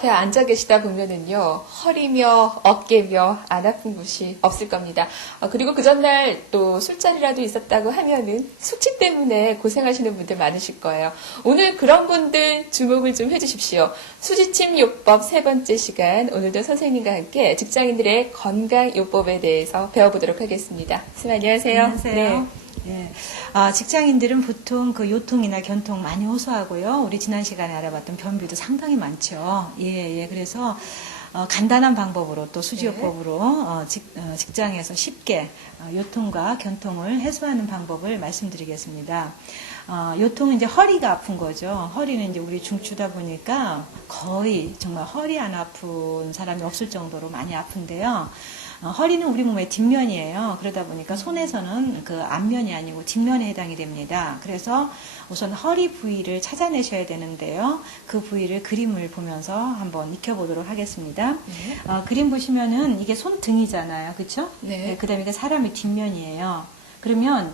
앞에 앉아 계시다 보면은요, 허리며 어깨며 안 아픈 곳이 없을 겁니다. 그리고 그 전날 또 술자리라도 있었다고 하면은 숙취 때문에 고생하시는 분들 많으실 거예요. 오늘 그런 분들 주목을 좀 해주십시오. 수지침 요법 세 번째 시간, 오늘도 선생님과 함께 직장인들의 건강 요법에 대해서 배워보도록 하겠습니다. 선생님 안녕하세요. 안녕하세요. 네. 직장인들은 보통 그 요통이나 견통 많이 호소하고요. 우리 지난 시간에 알아봤던 변비도 상당히 많죠. 그래서 간단한 방법으로 또 수지요법으로 직장에서 쉽게 요통과 견통을 해소하는 방법을 말씀드리겠습니다. 요통은 이제 허리가 아픈 거죠. 허리는 이제 우리 중추다 보니까 거의 정말 허리 안 아픈 사람이 없을 정도로 많이 아픈데요. 허리는 우리 몸의 뒷면이에요. 그러다 보니까 손에서는 그 앞면이 아니고 뒷면에 해당이 됩니다. 그래서 우선 허리 부위를 찾아내셔야 되는데요. 그 부위를 그림을 보면서 한번 익혀보도록 하겠습니다. 그림 보시면은 이게 손등이잖아요. 그쵸? 네. 그 다음에 이게 사람의 뒷면이에요. 그러면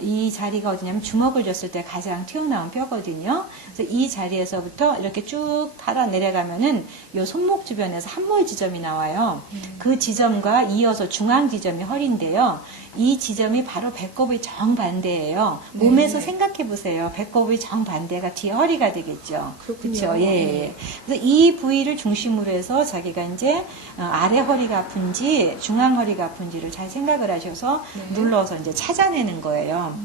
이 자리가 어디냐면 주먹을 줬을 때 가장 튀어나온 뼈거든요. 그래서 이 자리에서부터 이렇게 쭉 달아 내려가면은 이 손목 주변에서 함몰 지점이 나와요. 그 지점과 이어서 중앙 지점이 허리인데요. 이 지점이 바로 배꼽의 정반대예요. 네. 몸에서 생각해 보세요. 배꼽의 정반대가 뒤에 허리가 되겠죠. 그렇군요. 그렇죠. 예. 그래서 이 부위를 중심으로 해서 자기가 이제 아래 허리가 아픈지 중앙 허리가 아픈지를 잘 생각을 하셔서 네. 눌러서 이제 찾아내는 거예요.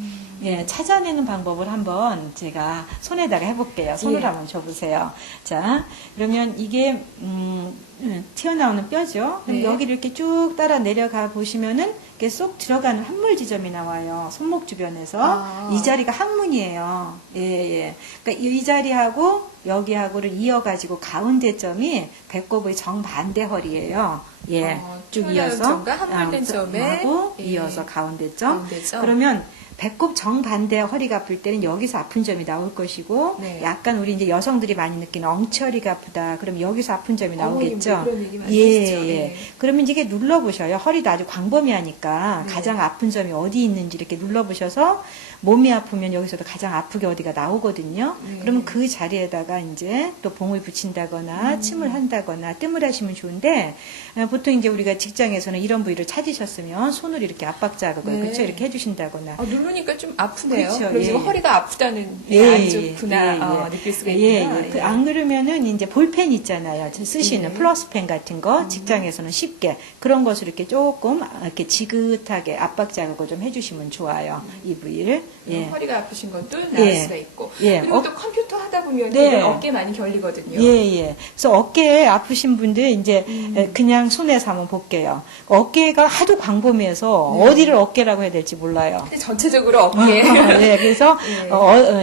찾아내는 방법을 한번 제가 손에다가 해볼게요. 손으로 한번 줘보세요. 자, 그러면 이게 튀어나오는 뼈죠. 그럼 네. 여기를 이렇게 쭉 따라 내려가 보시면은 이렇게 쏙 들어가는 항문 지점이 나와요. 손목 주변에서. 이 자리가 항문이에요. 그러니까 이 자리하고 여기하고를 이어가지고 가운데 점이 배꼽의 정반대 허리예요. 쭉 이어서 점과 함몰된 점에 하고 이어서 가운데 점. 가운데점. 그러면 배꼽 정반대 허리가 아플 때는 여기서 아픈 점이 나올 것이고, 네. 약간 우리 이제 여성들이 많이 느끼는 엉처리가 아프다. 그럼 여기서 아픈 점이 나오겠죠. 그런 얘기 많이 하시죠. 네. 그러면 이게 눌러보셔요. 허리도 아주 광범위하니까 가장 아픈 점이 어디 있는지 이렇게 눌러보셔서 몸이 아프면 여기서도 가장 아프게 어디가 나오거든요. 그러면 그 자리에다가 이제 또 봉을 붙인다거나 침을 한다거나 뜸을 하시면 좋은데, 보통 이제 우리가 직장에서는 이런 부위를 찾으셨으면 손으로 이렇게 압박 자극을 그렇죠? 이렇게 해주신다거나. 누르니까 좀 아프네요. 그렇죠. 그리고 지금 허리가 아프다는 안 좋구나 느낄 수가 있구나. 안 그러면은 이제 볼펜 있잖아요. 쓰시는 플러스펜 같은 거 직장에서는 쉽게 그런 것을 이렇게 조금 이렇게 지긋하게 압박 자극을 좀 해주시면 좋아요. 이 부위를. 허리가 아프신 것도 나을 수가 있고. 그리고 또 컴퓨터 하다 보면 어깨 많이 결리거든요. 그래서 어깨 아프신 분들 이제 그냥 손에서 한번 볼게요. 어깨가 하도 광범위해서 어디를 어깨라고 해야 될지 몰라요. 근데 전체적으로 어깨. 그래서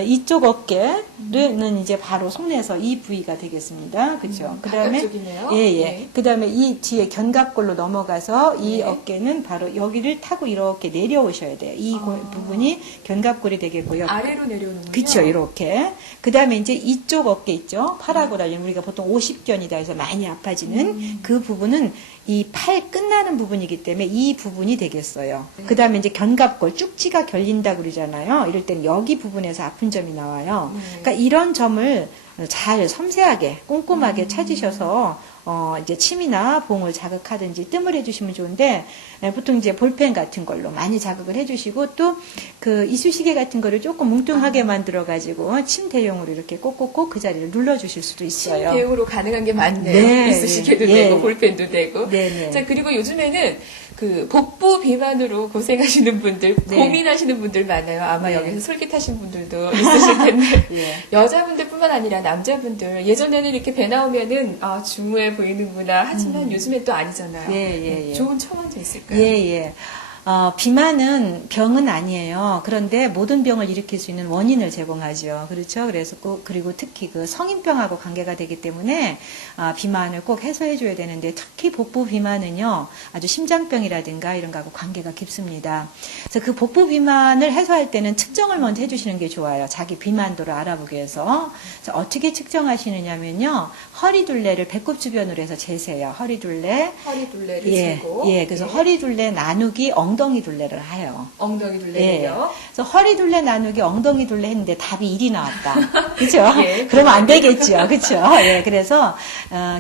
이쪽 어깨는 이제 바로 손에서 이 부위가 되겠습니다. 그렇죠? 그다음에 바깥쪽이네요. 그다음에 이 뒤에 견갑골로 넘어가서 이 어깨는 바로 여기를 타고 이렇게 내려오셔야 돼요. 이 부분이 견갑골이 되겠고요. 아래로 내려오는군요. 그렇죠. 이렇게. 그다음에 이제 이쪽 어깨 있죠. 팔하고라는 우리가 보통 50견이다 해서 많이 아파지는 그 부분은 이 팔 끝나는 부분이기 때문에 이 부분이 되겠어요. 그다음에 이제 견갑골 쭉지가 결린다 그러잖아요. 이럴 때는 여기 부분에서 아픈 점이 나와요. 그러니까 이런 점을 잘 섬세하게 꼼꼼하게 찾으셔서 이제 침이나 봉을 자극하든지 뜸을 해주시면 좋은데, 보통 이제 볼펜 같은 걸로 많이 자극을 해주시고, 또 그 이쑤시개 같은 거를 조금 뭉뚱하게 만들어가지고 침 대용으로 이렇게 꼭꼭꼭 그 자리를 눌러주실 수도 있어요. 침 대용으로 가능한 게 많네요. 이쑤시개도 되고 볼펜도 되고. 네네. 자, 그리고 요즘에는 그 복부 비만으로 고생하시는 분들, 고민하시는 분들 많아요. 아마 여기서 솔깃하신 분들도 있으실 텐데. 여자분들뿐만 아니라 남자분들, 예전에는 이렇게 배 나오면은 중후해 보이는구나 하지만 요즘엔 또 아니잖아요. 좋은 청원도 있을까요? 비만은 병은 아니에요. 그런데 모든 병을 일으킬 수 있는 원인을 제공하죠. 그렇죠? 그래서 그리고 특히 그 성인병하고 관계가 되기 때문에 비만을 꼭 해소해줘야 되는데, 특히 복부 비만은요, 아주 심장병이라든가 이런 거하고 관계가 깊습니다. 그래서 그 복부 비만을 해소할 때는 측정을 먼저 해주시는 게 좋아요. 자기 비만도를 알아보기 위해서. 그래서 어떻게 측정하시느냐면요, 허리둘레를 배꼽 주변으로 해서 재세요. 허리둘레를 재고. 그래서 허리둘레 나누기 엉덩이 둘레를 해요. 엉덩이 둘레요. 그래서 허리 둘레 나누기 엉덩이 둘레 했는데 답이 1이 나왔다. 그죠? 예, 그러면 안 되겠죠. 그죠? 예, 그래서,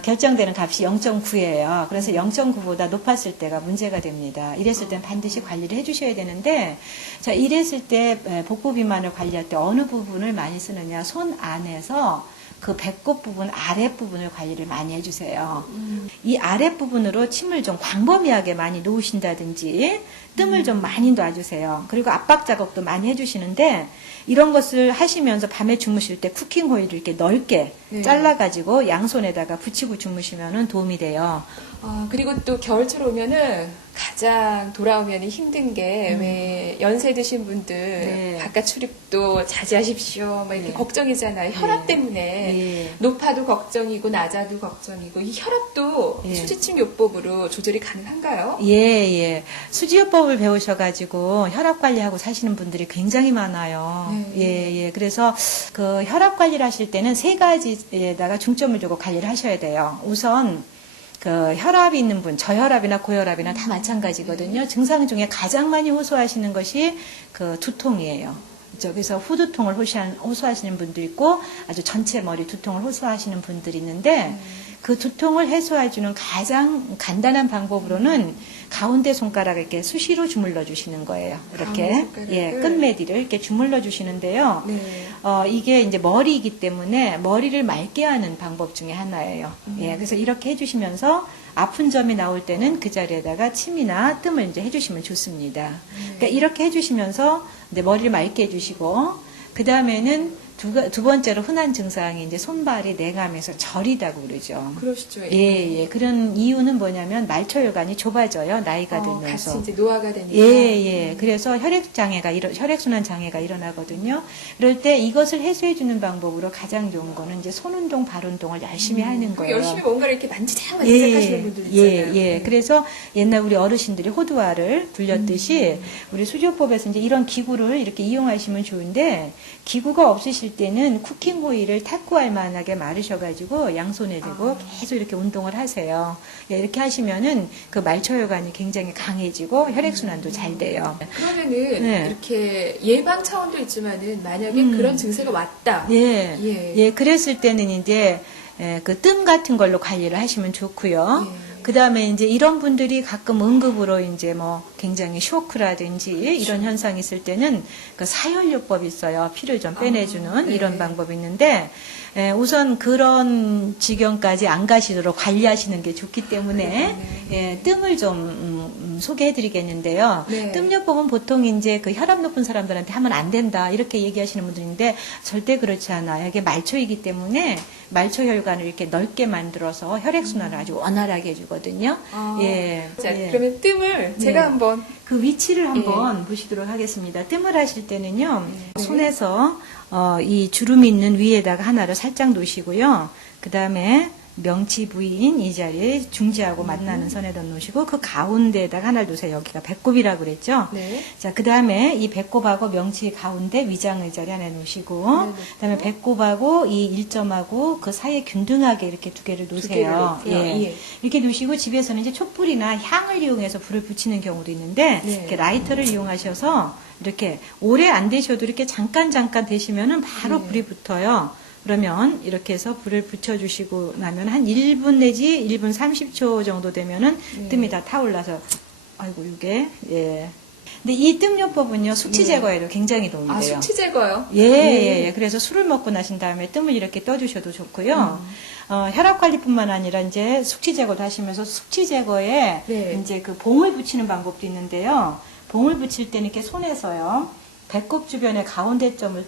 결정되는 값이 0.9예요. 그래서 0.9보다 높았을 때가 문제가 됩니다. 이랬을 땐 반드시 관리를 해주셔야 되는데, 자, 이랬을 때 복부 비만을 관리할 때 어느 부분을 많이 쓰느냐, 손 안에서 그 배꼽 부분, 아랫부분을 관리를 많이 해주세요. 이 아랫부분으로 침을 좀 광범위하게 많이 놓으신다든지, 뜸을 좀 많이 놔주세요. 그리고 압박 작업도 많이 해주시는데, 이런 것을 하시면서 밤에 주무실 때 쿠킹 호일을 이렇게 넓게 네. 잘라가지고 양손에다가 붙이고 주무시면 도움이 돼요. 그리고 또 겨울철 오면은 가장 돌아오면 힘든 게 왜 연세 드신 분들 네. 바깥 출입도 자제하십시오. 막 이렇게 네. 걱정이잖아요. 혈압 네. 때문에 네. 높아도 걱정이고 낮아도 걱정이고 이 혈압도 네. 수지침 요법으로 조절이 가능한가요? 예. 수지요법을 배우셔가지고 혈압 관리하고 사시는 분들이 굉장히 많아요. 네. 예. 그래서 그 혈압 관리를 하실 때는 세 가지에다가 중점을 두고 관리를 하셔야 돼요. 우선 그 혈압이 있는 분, 저혈압이나 고혈압이나 다 마찬가지거든요. 증상 중에 가장 많이 호소하시는 것이 그 두통이에요. 그래서 후두통을 호소하시는 분도 있고 아주 전체 머리 두통을 호소하시는 분들이 있는데 그 두통을 해소해주는 가장 간단한 방법으로는 가운데 손가락을 이렇게 수시로 주물러 주시는 거예요. 이렇게 끝매디를 이렇게 주물러 주시는데요. 네. 이게 이제 머리이기 때문에 머리를 맑게 하는 방법 중에 하나예요. 그래서 이렇게 해주시면서 아픈 점이 나올 때는 그 자리에다가 침이나 뜸을 이제 해주시면 좋습니다. 그러니까 이렇게 해주시면서 이제 머리를 맑게 해주시고 그 다음에는 두 번째로 흔한 증상이 이제 손발이 냉하면서 저리다고 그러죠. 그러시죠. 예. 그런 이유는 뭐냐면 말초혈관이 좁아져요. 나이가 들면서. 같이 이제 노화가 되니까. 예. 그래서 혈액순환 장애가 일어나거든요. 그럴 때 이것을 해소해주는 방법으로 가장 좋은 거는 이제 손운동, 발운동을 열심히 하는 거예요. 열심히 뭔가를 이렇게 만지작 하시는 분들 있잖아요. 그래서 옛날 우리 어르신들이 호두화를 굴렸듯이 우리 수조법에서 이제 이런 기구를 이렇게 이용하시면 좋은데 기구가 없으실 때는 쿠킹 호일을 탁구할 만하게 마르셔가지고 양손에 대고 계속 이렇게 운동을 하세요. 이렇게 하시면은 그 말초혈관이 굉장히 강해지고 혈액순환도 잘 돼요. 그러면은 네. 이렇게 예방 차원도 있지만은 만약에 그런 증세가 왔다. 그랬을 때는 이제 그 뜸 같은 걸로 관리를 하시면 좋고요. 그 다음에 이제 이런 분들이 가끔 응급으로 이제 뭐 굉장히 쇼크라든지 이런 현상이 있을 때는 그 사혈요법이 있어요. 피를 좀 빼내주는 이런 방법이 있는데 우선 그런 지경까지 안 가시도록 관리하시는 게 좋기 때문에 뜸을 좀 소개해드리겠는데요. 뜸요법은 보통 이제 그 혈압 높은 사람들한테 하면 안 된다 이렇게 얘기하시는 분들인데 절대 그렇지 않아요. 이게 말초이기 때문에 말초혈관을 이렇게 넓게 만들어서 혈액순환을 아주 원활하게 해주거든요. 자, 그러면 뜸을 제가 한번 그 위치를 한번 보시도록 하겠습니다. 뜸을 하실 때는요, 손에서 이 주름이 있는 위에다가 하나를 살짝 놓으시고요. 그 다음에 명치 부위인 이 자리에 중지하고 만나는 선에다 놓으시고 그 가운데에다가 하나를 놓으세요. 여기가 배꼽이라고 그랬죠? 자, 그 다음에 이 배꼽하고 명치 가운데 위장의 자리 하나 놓으시고 그 다음에 배꼽하고 이 일점하고 그 사이에 균등하게 이렇게 두 개를 놓으세요. 이렇게 놓으시고 집에서는 이제 촛불이나 향을 이용해서 불을 붙이는 경우도 있는데 이렇게 라이터를 이용하셔서 이렇게 오래 안 되셔도 이렇게 잠깐 되시면은 바로 불이 붙어요. 그러면 이렇게 해서 불을 붙여주시고 나면 한 1분 내지 1분 30초 정도 되면은 뜸이 다 타올라서 아이고 이게 근데 이 뜸요법은요 숙취 제거에도 굉장히 도움이 돼요. 숙취 제거요? 그래서 술을 먹고 나신 다음에 뜸을 이렇게 떠주셔도 좋고요. 혈압 관리뿐만 아니라 이제 숙취 제거도 하시면서 숙취 제거에 이제 그 봉을 붙이는 방법도 있는데요. 봉을 붙일 때는 이렇게 손에서요. 배꼽 주변에 가운데 점을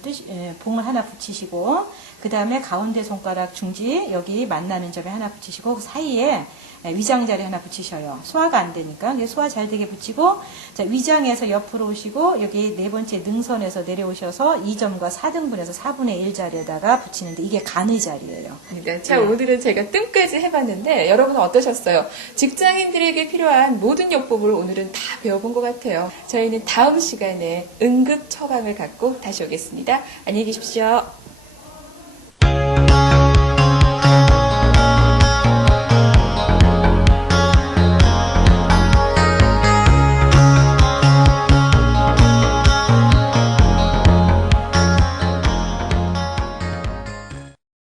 봉을 하나 붙이시고 그 다음에 가운데 손가락 중지 여기 만나는 점에 하나 붙이시고 그 사이에 위장자리 하나 붙이셔요. 소화가 안 되니까 소화 잘 되게 붙이고 자, 위장에서 옆으로 오시고 여기 네 번째 능선에서 내려오셔서 2점과 4등분에서 4분의 1 자리에다가 붙이는데 이게 간의 자리예요. 자, 오늘은 제가 뜸까지 해봤는데 여러분은 어떠셨어요? 직장인들에게 필요한 모든 요법을 오늘은 다 배워본 것 같아요. 저희는 다음 시간에 응급 처방을 갖고 다시 오겠습니다. 안녕히 계십시오.